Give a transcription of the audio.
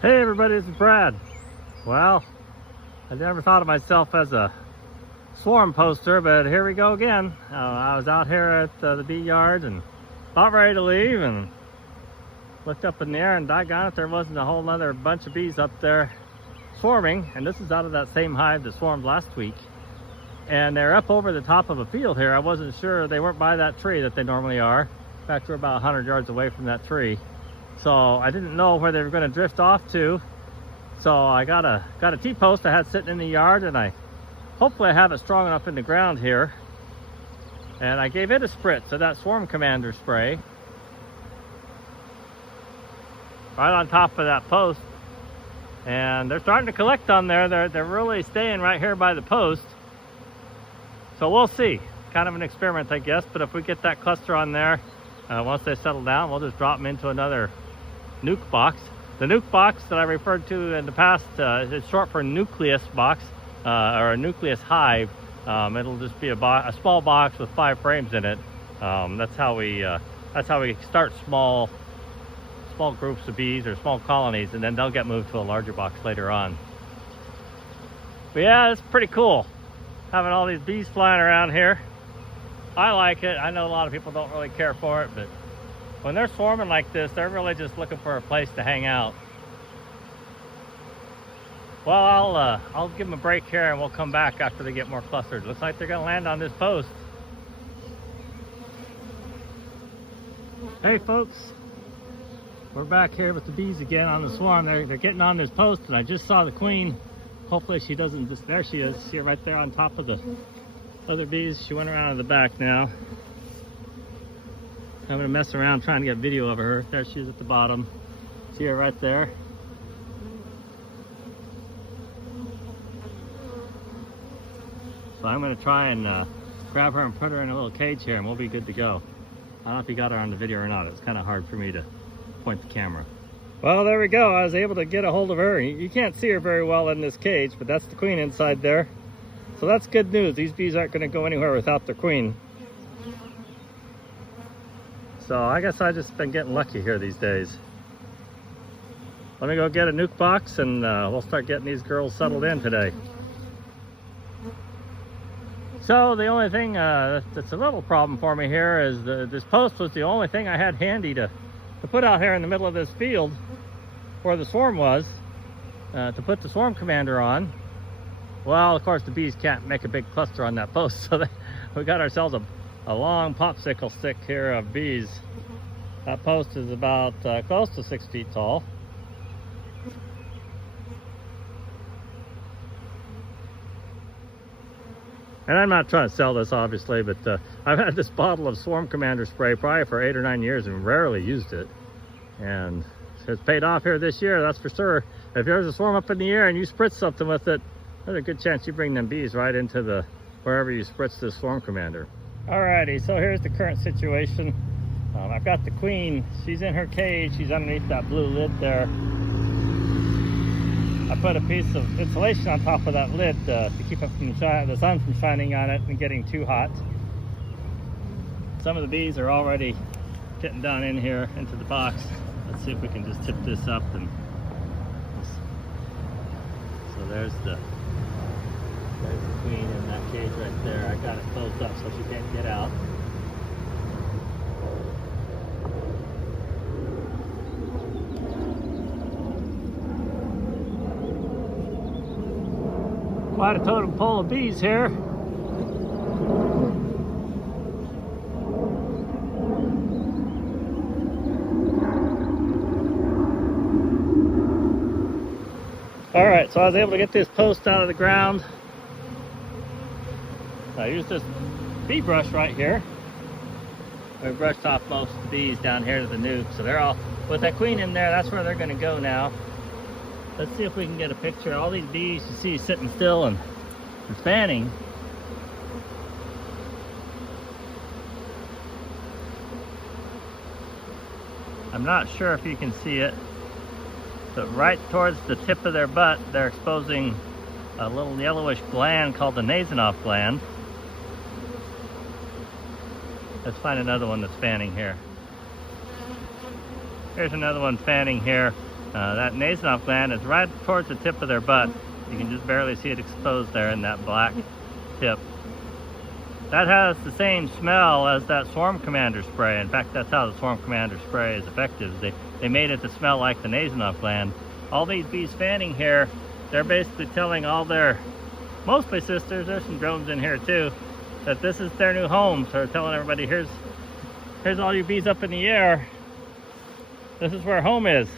Hey everybody, this is Brad. Well, I never thought of myself as a swarm poster, but here we go again. I was out here at the bee yard and about ready to leave and looked up in the air and doggone it, there wasn't a whole nother bunch of bees up there swarming. And this is out of that same hive that swarmed last week. And they're up over the top of a field here. I wasn't sure, they weren't by that tree that they normally are. In fact, we're about 100 yards away from that tree. So I didn't know where they were going to drift off to. So I got a T-post I had sitting in the yard, and hopefully I have it strong enough in the ground here. And I gave it a spritz of that Swarm Commander spray right on top of that post. And they're starting to collect on there. They're really staying right here by the post. So we'll see. Kind of an experiment, I guess. But if we get that cluster on there, once they settle down, we'll just drop them into another nuke box. The nuke box that I referred to in the past is short for nucleus box, or a nucleus hive. It'll just be a small box with 5 frames in it. That's how we start small groups of bees or small colonies, and then they'll get moved to a larger box later on. But yeah, it's pretty cool having all these bees flying around here. I like it. I know a lot of people don't really care for it, but when they're swarming like this, they're really just looking for a place to hang out. Well, I'll give them a break here and we'll come back after they get more clustered. Looks like they're gonna land on this post. Hey folks, we're back here with the bees again on the swarm. They're getting on this post, and I just saw the queen. Hopefully she doesn't just, there she is. See her right there on top of the other bees. She went around to the back now. I'm gonna mess around trying to get video of her. There she is at the bottom. See her right there. So I'm gonna try and grab her and put her in a little cage here, and we'll be good to go. I don't know if you got her on the video or not. It's kind of hard for me to point the camera. Well, there we go. I was able to get a hold of her. You can't see her very well in this cage, but that's the queen inside there. So that's good news. These bees aren't gonna go anywhere without their queen. So I guess I've just been getting lucky here these days. Let me go get a nuke box, and we'll start getting these girls settled in today. So the only thing that's a little problem for me here is this post was the only thing I had handy to put out here in the middle of this field where the swarm was, to put the Swarm Commander on. Well, of course the bees can't make a big cluster on that post, so we got ourselves a long popsicle stick here of bees. That post is about close to 6 feet tall. And I'm not trying to sell this, obviously, but I've had this bottle of Swarm Commander spray probably for 8 or 9 years and rarely used it. And it's paid off here this year, that's for sure. If there's a swarm up in the air and you spritz something with it, there's a good chance you bring them bees right into wherever you spritz this Swarm Commander. Alrighty, so here's the current situation. I've got the queen. She's in her cage. She's underneath that blue lid there. I put a piece of insulation on top of that lid to keep it from the sun from shining on it and getting too hot. Some of the bees are already getting down in here into the box. Let's see if we can just tip this up. And so there's the queen in that cage right there. I got it closed up so she can't get out. Quite a totem pole of bees here. Alright, so I was able to get this post out of the ground. I used this bee brush right here. I brushed off most of the bees down here to the nuke, so they're all, with that queen in there, that's where they're going to go now. Let's see if we can get a picture. All these bees you see sitting still and fanning. I'm not sure if you can see it, but right towards the tip of their butt, they're exposing a little yellowish gland called the Nasonoff gland. Let's find another one that's fanning here. Here's another one fanning here. That Nasonoff gland is right towards the tip of their butt. You can just barely see it exposed there in that black tip. That has the same smell as that Swarm Commander spray. In fact, that's how the Swarm Commander spray is effective. They made it to smell like the Nasonoff gland. All these bees fanning here, they're basically telling all their, mostly sisters, there's some drones in here too, that this is their new home. So they're telling everybody, here's all you bees up in the air. This is where home is.